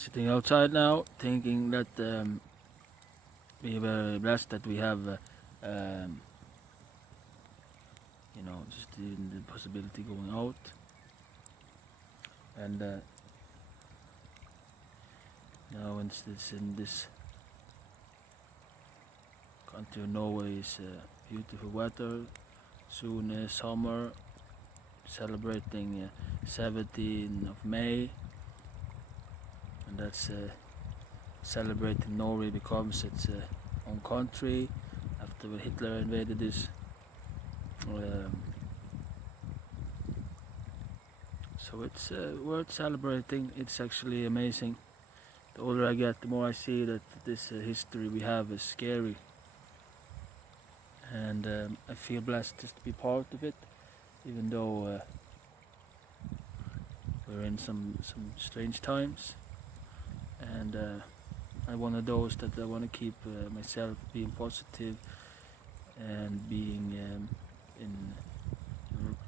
Sitting outside now, thinking that we are very blessed that we have, just the possibility going out, and now in this country of Norway is beautiful weather. Soon is summer, celebrating 17th of May, and that's celebrating Norway becomes its own country after Hitler invaded this. So it's worth celebrating. It's actually amazing. The older I get, the more I see that this history we have is scary, and I feel blessed just to be part of it, even though we're in some strange times. And I'm one of those that I want to keep myself being positive and being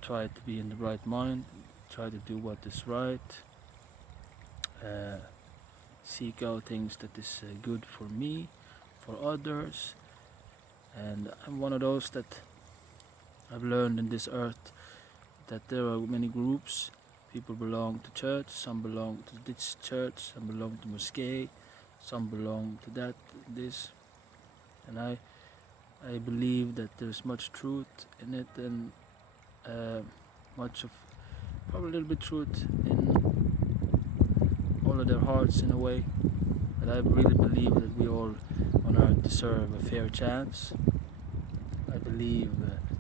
try to be in the right mind, try to do what is right, seek out things that is good for me, for others. And I'm one of those that I've learned in this earth that there are many groups. People belong to church, some belong to this church, some belong to mosque, some belong to that, this. And I believe that there's much truth in it, and much of, probably a little bit truth in all of their hearts in a way. But I really believe that we all on earth deserve a fair chance. I believe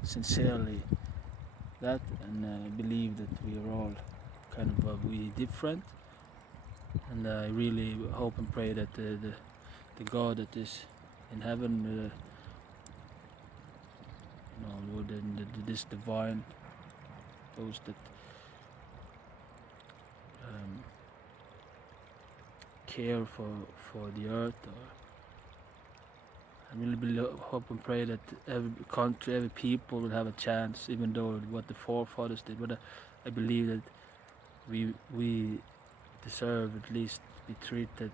sincerely that, and I believe that we are all kind of we different, and I really hope and pray that the God that is in heaven, this divine, those that care for the earth, I really hope and pray that every country, every people will have a chance, even though what the forefathers did. But I believe that we deserve at least to be treated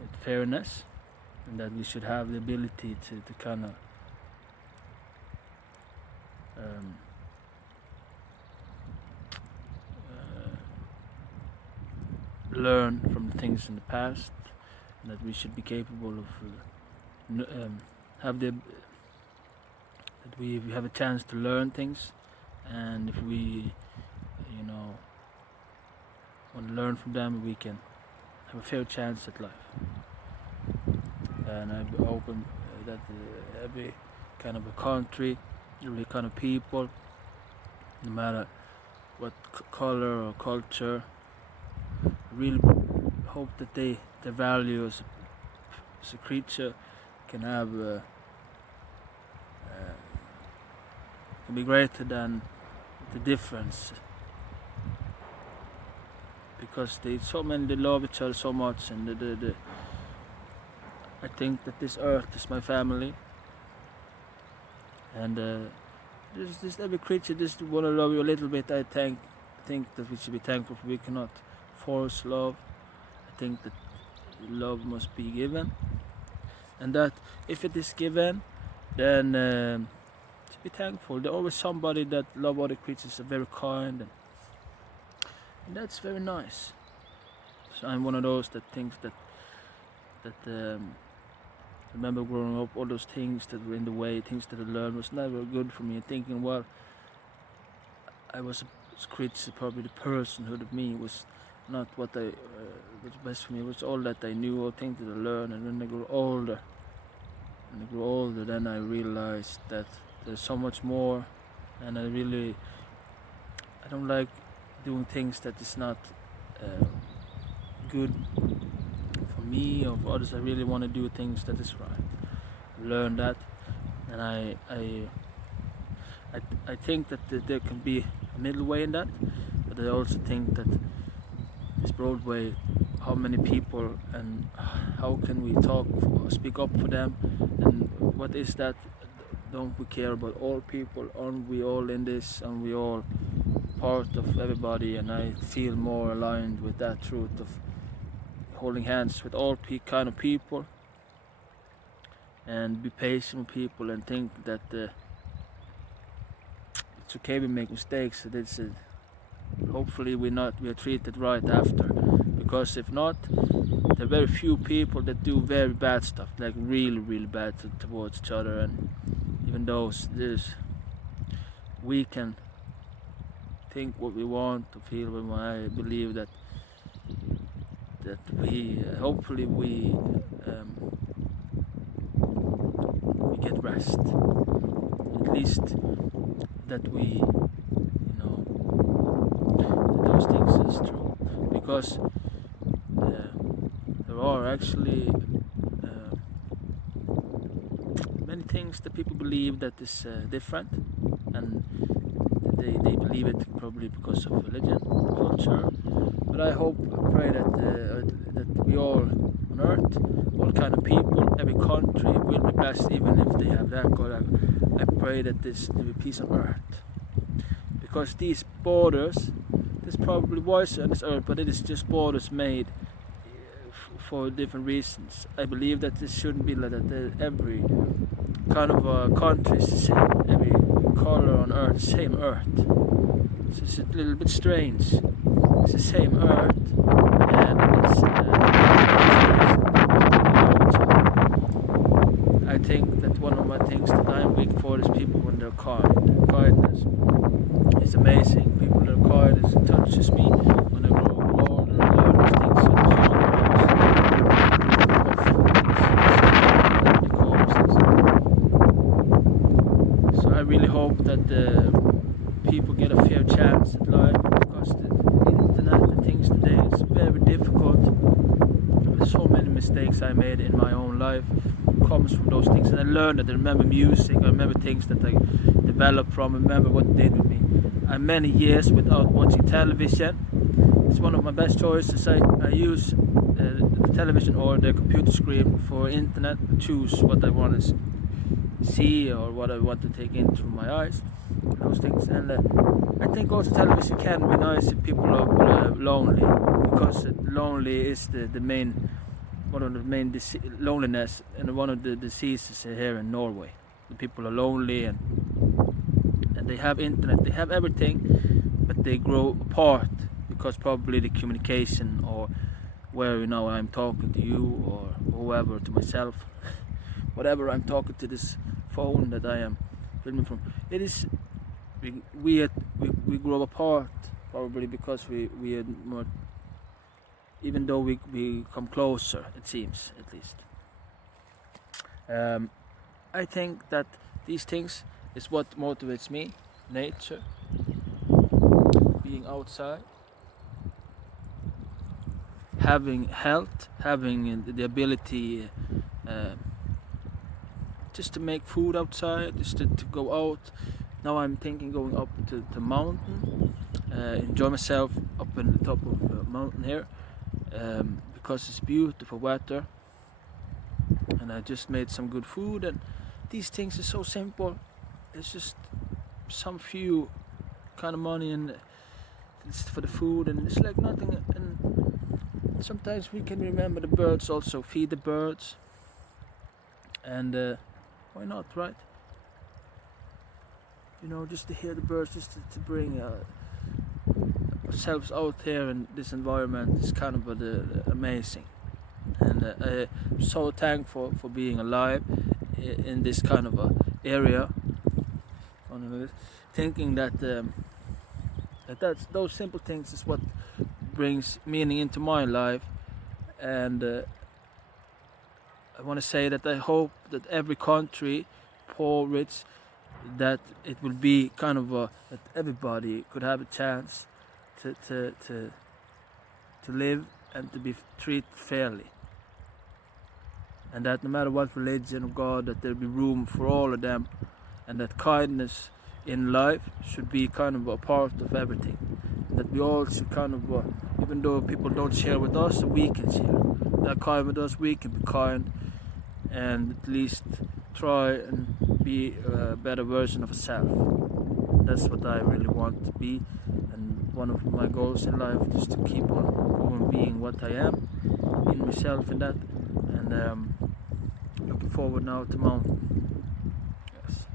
with fairness, and that we should have the ability to kind of learn from things in the past, and that we should be capable of that we have a chance to learn things, and if we want to learn from them, we can have a fair chance at life. And I'm open that every kind of a country, every kind of people, no matter what color or culture, I really hope that their value as a creature can have can be greater than the difference, because they love each other so much, and I think that this earth is my family, and just every creature just want to love you a little bit. I think that we should be thankful for. We cannot force love. I think that love must be given, and that if it is given, then to be thankful. There's always somebody that love other creatures, are very kind, and that's very nice. So I'm one of those that thinks that remember growing up, all those things that were in the way, things that I learned was never good for me, and thinking, well, I was a creature, probably the personhood of me was not what was best for me. It was all that I knew, all things that I learned. And when I grew older, then I realized that there's so much more, and I don't like doing things that is not good for me or for others. I really want to do things that is right. Learn that, and I think that there can be a middle way in that, but I also think that this broad way, how many people and how can we speak up for them, and what is that? Don't we care about all people? Aren't we all in this? And we all part of everybody? And I feel more aligned with that truth of holding hands with all kind of people, and be patient with people, and think that it's okay we make mistakes. That it's hopefully we are treated right after, because if not, there are very few people that do very bad stuff, like really bad towards each other. And even though we can think what we want to feel what we want, I believe that we hopefully we get rest, at least that we that those things is true, because there are actually many things that people believe that is different, and they believe it probably because of religion, culture. But I pray that we all on earth, all kind of people, every country will be blessed, even if they have that God. I pray that there will be peace on earth, because these borders, there's probably voice on this earth, but it is just borders made for different reasons. I believe that this shouldn't be like that. Every kind of country is the same. Every color on earth, same earth. So it's a little bit strange. It's the same earth, and it's I think that one of my things that I'm weak for is people when they're kind. Kindness is amazing. People that are kind, it touches me when I grow older and learn these things. So I really hope that people get a fair chance at life, because the internet and things today is very difficult. There's so many mistakes I made in my own life comes from those things, and I learned it. I remember music, I remember things that I developed from, I remember what it did with me. I'm many years without watching television. It's one of my best choices. I use the television or the computer screen for internet, choose what I want to see or what I want to take in through my eyes, those things. And I think also television can be nice if people are lonely, because lonely is the main, one of the main loneliness, and one of the diseases here in Norway. The people are lonely, and they have internet, they have everything, but they grow apart because probably the communication, or where I'm talking to you or whoever, to myself, whatever I'm talking to this phone that I am filming from. It is we grow apart, probably because we are more, even though we come closer, it seems, at least. I think that these things is what motivates me. Nature, being outside, having health, having the ability just to make food outside, just to go out. Now I'm thinking going up to the mountain, enjoy myself up in the top of the mountain here, because it's beautiful weather, and I just made some good food. And these things are so simple. It's just some few kind of money, and it's for the food, and it's like nothing. And sometimes we can remember the birds also, feed the birds, and why not, right? Just to hear the birds, just to bring ourselves out here in this environment is kind of amazing. And I'm so thankful for being alive in this kind of area. Thinking that that's those simple things is what brings meaning into my life. And I want to say that I hope that every country, poor, rich, that it will be kind of that everybody could have a chance to live and to be treated fairly, and that no matter what religion or God, that there be room for all of them, and that kindness in life should be kind of a part of everything, that we all should kind of even though people don't share with us, we can share. They're kind with us, we can be kind, and at least try and be a better version of ourselves. That's what I really want to be, and one of my goals in life is to keep on being what I am, seeing myself in that, and looking forward now to mountain. Yes.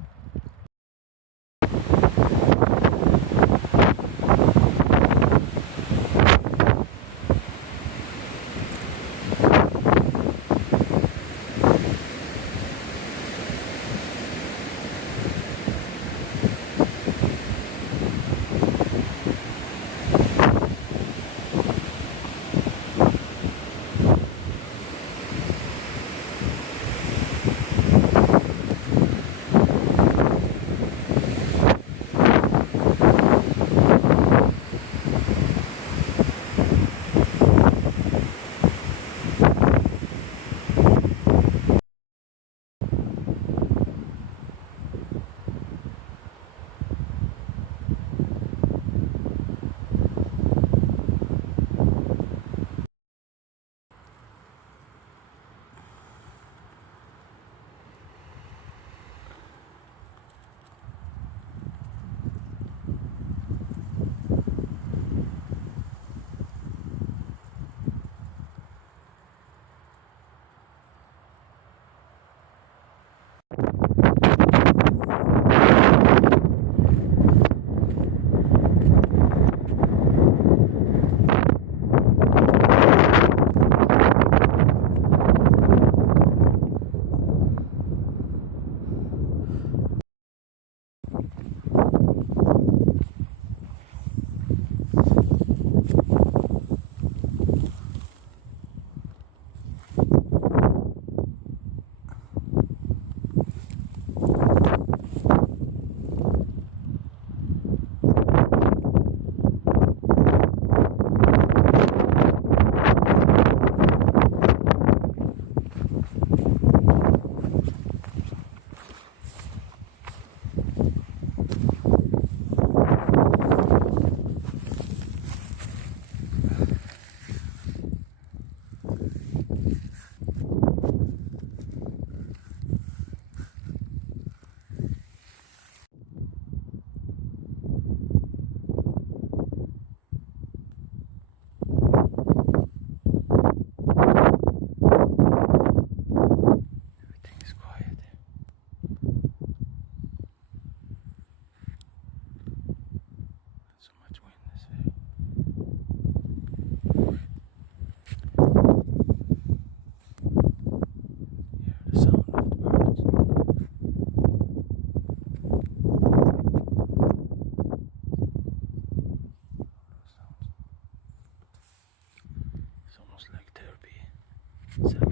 Like therapy.